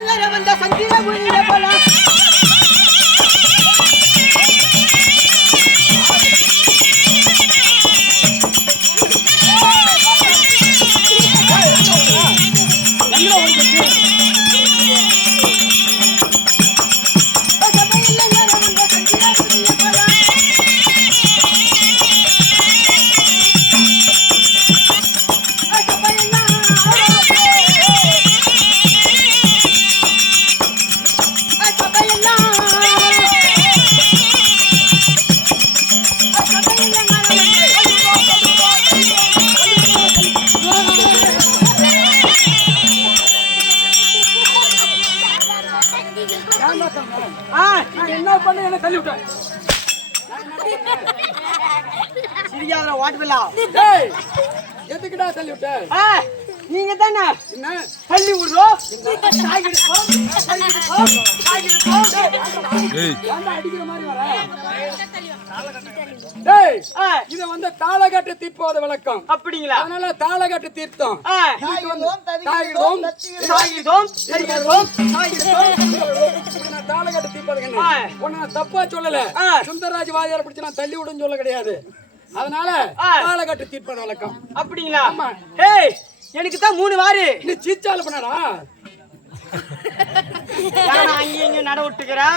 வந்த சந்திர டேய் எதுக்குடா தள்ளி விட்ட? நீங்க தானே என்ன? தள்ளி விடுறோம் அடிக்கிற மாதிரி வர? இத வந்து தாளகட்டு தீர்ப்போத விளக்கம். அப்படிங்களா? அதனால தாளகட்டு தீர்த்தம். தாளகட்டு தீர்ப்பதுக்கு என்ன. உன்னை தப்பா சொல்லல. சுந்தரராஜ் வாதியார பிடிச்சு நான் தள்ளி விடுன்னு சொல்ல கிடையாது. அதனால ஆ. தாளகட்டு தீர்ப்பது விளக்கம் அப்படிங்களா? ஆமா. ஏய் எனக்கு தான் மூணு வாரு. நீ சீச்சால பண்ணடா. அங்கேயும் இங்கேயும் நட விட்டுக்கிறா?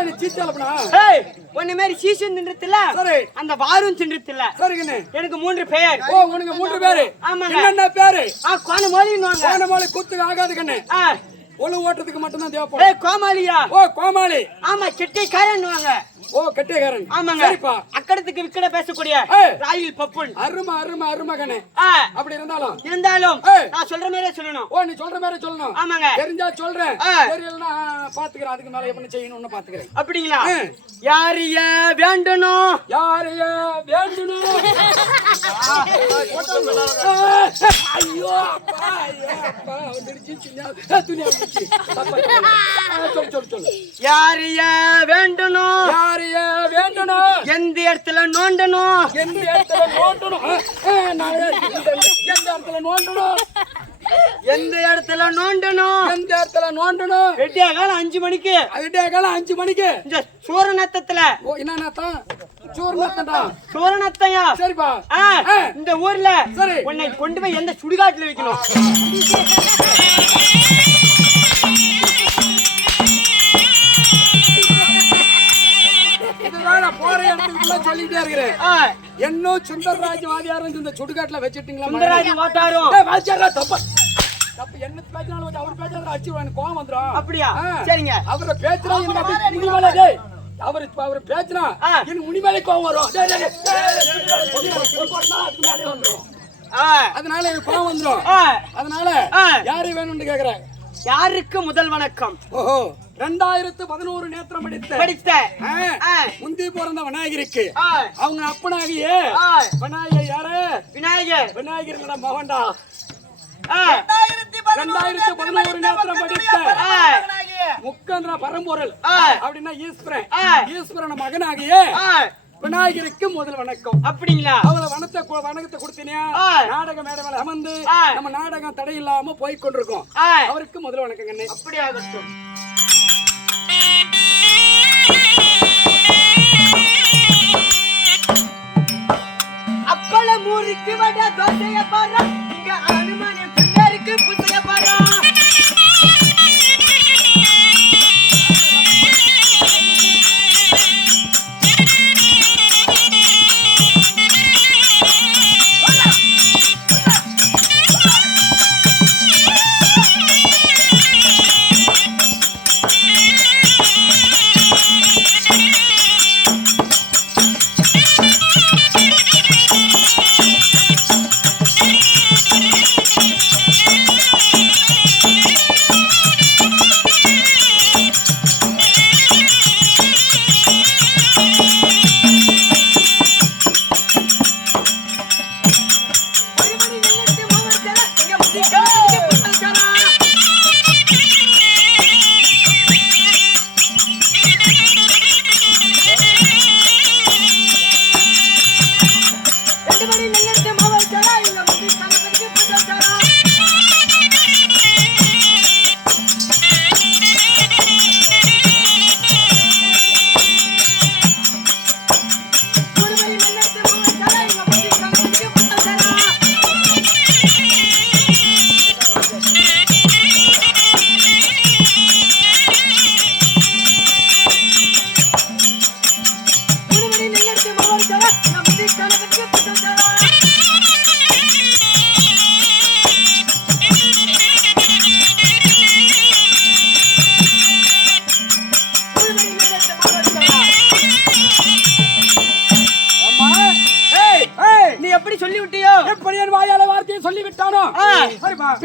நீ சீச்சால பண்ணா. ஏய் உன்ன மாதிரி சீசன் தின்றதில்ல சரி. அந்த வாரும் தின்றதில்ல சரிங்கண்ணே எனக்கு மூன்று பெயர் ஓ உனக்கு மூன்று பேரு. ஆமாங்க. என்னென்ன பேரு? ஆ கோண மொழின்னுவாங்க போன மொழி குத்துக்கு ஆகாது கண்ணு. ஒழு ஓட்டுறதுக்கு மட்டும்தான் தேவைப்படும். ஏய் கோமாளியா? ஓ கோமாளி. ஆமா கெட்டிக்காரன்னுவாங்க. ஓ கெட்டியக்காரன் ஆமாங்க. சரிப்பா. அக்கடத்துக்கு விக்கட பேசக்கூடிய. ராயில் பப்புன். அருமை அருமை அருமை கண்ணு அப்படி இருந்தாலும். இருந்தாலும். நான் சொல்ற மாதிரியே சொல்லணும். ஓ நீ சொல்ற மாதிரி சொல்லணும். ஆமாங்க. தெரிஞ்சா சொல்றேன். ஆ. தெரியலன்னா பாத்துக்கிறேன். அதுக்கு மேல எப்படி செய்யணும்னு பாத்துக்கிறேன். அப்படிங்களா. யாரைய வேண்டணும்? யாரைய வேண்டணும்? ஐயோ அப்பா ஐயோ அப்பா வந்துடுச்சு சின்ன துணியா வந்துச்சு தப்பா சொல்லல. ஆ, சொல்லு சொல்லு சொல்லு யாரைய வேண்டணும்? யாரைய வேண்டணும்? எந்த இடத்துல நோண்டணும்? எந்த இடத்துல நோண்டணும்? எந்த இடத்துல நோண்டணும்? எந்த இடத்துல நோண்டணும்? எந்த இடத்துல நோண்டணும்? வெட்டியா காலம் அஞ்சு மணிக்கு. விடிய காலம் அஞ்சு மணிக்கு. சூரநத்தத்துல ஓ என்னன்னா சூர்ணத்தண்டா சூரநத்தையா சரிப்பா. இந்த ஊர்ல சரி. உன்னை கொண்டு போய் எந்த சுடுகாட்டுல வைக்கணும். சொல்லிட்டே இருக்கிறேன். ஆ, இன்னும் சுந்தரராஜ் வாதியாரும் இந்த சுடுகாட்டுல வச்சிட்டீங்களா சுந்தராஜி வாட்டாரும் டேய், வாத்தியாரா, தப்பா. தப்பு. என்ன பேசினாலும் அவர் பேசுறத அடிச்சு கோவம் வந்துரும். அப்படியா. சரிங்க. அவரை பேசுறா அவர் இப்ப அவர் பேசுனா ஆ. எனக்கு முனிமலை கோவம் வரும் அதனால எனக்கு கோவம் வந்துரும் ஆ, அதனால. யாரு வேணும்னு கேக்குறேன் யாருக்கு முதல் வணக்கம் ஓஹோ ரெண்டாயிரத்து பதினோரு நேத்திரம் படித்த படித்த முந்தி பிறந்த விநாயகருக்கு அவங்க அப்பனாகிய விநாயகர் யாரு விநாயகர் விநாயகர் மகன்டா ரெண்டாயிரத்து பதினோரு நேத்திரம் படித்த முக்கந்திர பரம்பொருள். அப்படின்னா ஈஸ்வரன். ஈஸ்வரன் மகனாகிய. விநாயகருக்கு முதல் வணக்கம். அப்படிங்களா? அவளை வனத்தை கு- வணக்கத்தை கொடுத்தினியா. நாடக மேடை மேல அமர்ந்து. நம்ம நாடகம் தடை இல்லாம போய் கொண்டிருக்கோம் அவருக்கு முதல் வணக்கம் கண்ணே அப்படியாகட்டும். அப்பள மூருக்கு வட தோசைய பாரு. இங்க அனுமதி பிள்ளைக்கு புத்தைய பாரு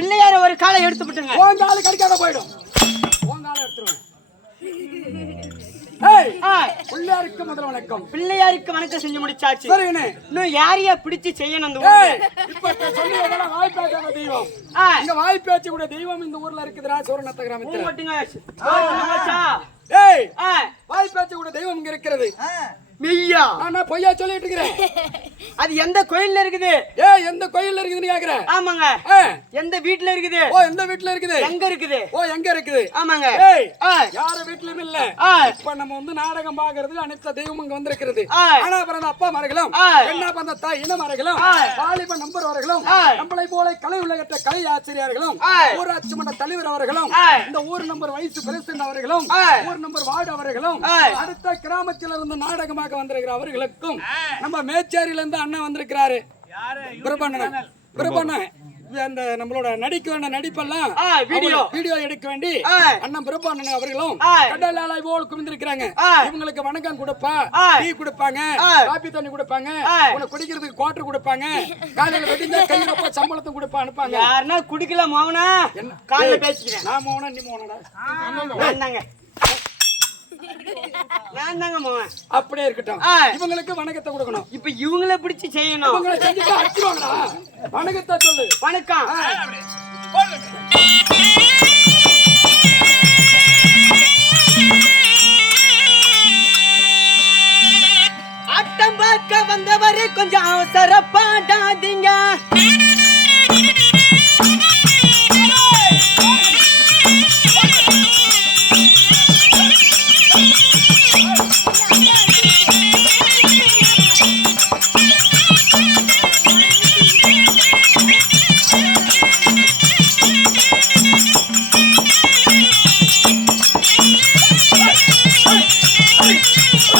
பிள்ளையார ஒரு காலை எடுத்து விட்டுங்க உன் காலு கடிக்காத போயிடும். உன் காலை எடுத்துருவேன். ஏய் ஆ, பிள்ளையாருக்கு முதல் வணக்கம். பிள்ளையாருக்கு வணக்கம் செஞ்சு முடிச்சாச்சு. சரிங்கண்ணே இன்னும் யாரையா பிடிச்சு செய்யணும் அந்த? இப்ப சொன்னதெல்லாம் வாய்ப்பேச்சான தெய்வம். ஆ, இங்க வாய்ப்பேச்சு கூட தெய்வம் இந்த ஊர்ல இருக்குதுடா சூரநத்த பூ கிராமத்துல மட்டுங்க. ஏய் ஆ, வாய்ப்பேச்சு கூட தெய்வம் இங்க இருக்கிறது. மெய்யா. ஆனா பொய்யா சொல்லிட்டு இருக்கிறேன்? அது எந்த கோயில்ல இருக்குது ஏய் எந்த கோயில்ல இருக்குதுன்னு கேக்குறேன் ஆமாங்க எந்த வீட்ல இருக்குது ஓ எந்த வீட்டுல இருக்குது எங்க இருக்குது ஓ எங்க இருக்குது ஆமாங்க ஏய் யார வீட்லயும் இல்ல இப்ப நம்ம வந்து நாடகம் பாக்குறது அனைத்து தெய்வம் இங்க வந்திருக்கிறது. ஆனா பிறந்த அப்பா மரங்களும் ஆ. என்ன பிறந்த தாய் இனமரங்களும் ஆ. வாலிப நம்புறவர்களும் ஆ. நம்மளை போல கலை உலகத்தை கலை ஆசிரியர்களும் ஆ. ஊராட்சி மன்ற தலைவர் அவர்களும். இந்த ஊர் நம்பர் வயசு பிரசிடண்ட் அவர்களும். ஊர் நம்பர் வார்டு அவர்களும். அடுத்த கிராமத்தில் இருந்து நாடகமாக வந்திருக்கிற அவர்களுக்கும் நம்ம மேச்சேரியில இருந்து அண்ணன் வந்திருக்கிறாரு பிரபண்ணன் பிரபண்ணன் அந்த நம்மளோட நடிக்க வேண்டிய நடிப்பெல்லாம் வீடியோ. வீடியோ எடுக்க வேண்டி. அண்ணன் பிரபாண்ணன் அவர்களும் ஆ. கடல் அலை போல் குவிந்திருக்கிறாங்க ஆ. இவங்களுக்கு வணக்கம் கொடுப்பா. டீ கொடுப்பாங்க ஆ. காபி தண்ணி கொடுப்பாங்க. உனக்கு குடிக்கிறதுக்கு குவாட்டர் கொடுப்பாங்க காலையில வெடிஞ்சா கையில சம்பளத்தை கொடுப்பா அனுப்பாங்க யாருன்னா குடிக்கல மோகனா காலைல பேசிக்கிறேன் நான் மோனா நீ மோனடா நான் தாங்க அப்படியே இருக்கட்டும். இவங்களுக்கு வணக்கத்தை கொடுக்கணும். இப்ப இவங்கள பிடிச்சு செய்யணும். இவங்களை செஞ்சுட்டு வணக்கத்தை சொல்லு. வணக்கம். ஆட்டம் பார்க்க வந்தவரு கொஞ்சம் அவசரப்படாதீங்க.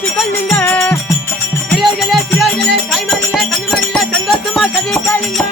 ரசிக்கல்லிங்க பெரியவர்களே சிறியவர்களே தாய்மார்களே தம்பிமார்களே சந்தோஷமா கதை கேளுங்க.